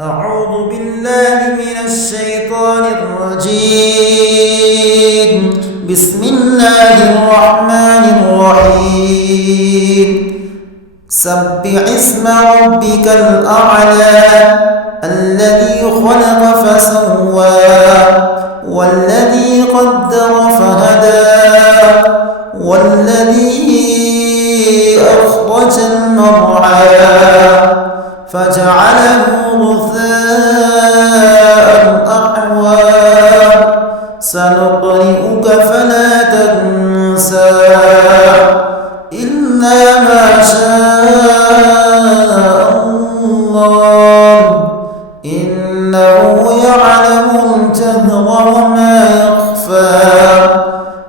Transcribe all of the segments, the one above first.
أعوذ بالله من الشيطان الرجيم. بسم الله الرحمن الرحيم. سبح اسم ربك الأعلى الذي خلق فسوى والذي قدر فهدى والذي أخرج المرعى فجعله غثاء أحوى سنقرئك فلا تنسى إلا ما شاء الله إنه يعلم الجهر وما يخفى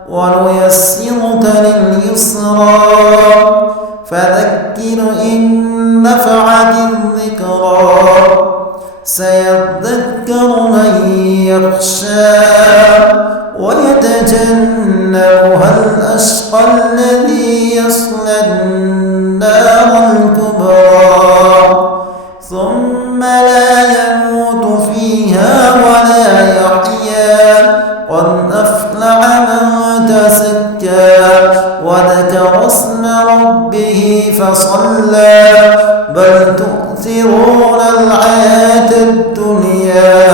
ونيسرك لليسرى فذكر إن نفعت الذكرى سيذكر من يخشى ويتجنبها الأشقى الذي يصلى النار الكبرى ثم لا يموت فيها ولا يحيا قد أفلح من تزكى وذكر اسم ربه فصلى بل تؤثرون الحياة الدنيا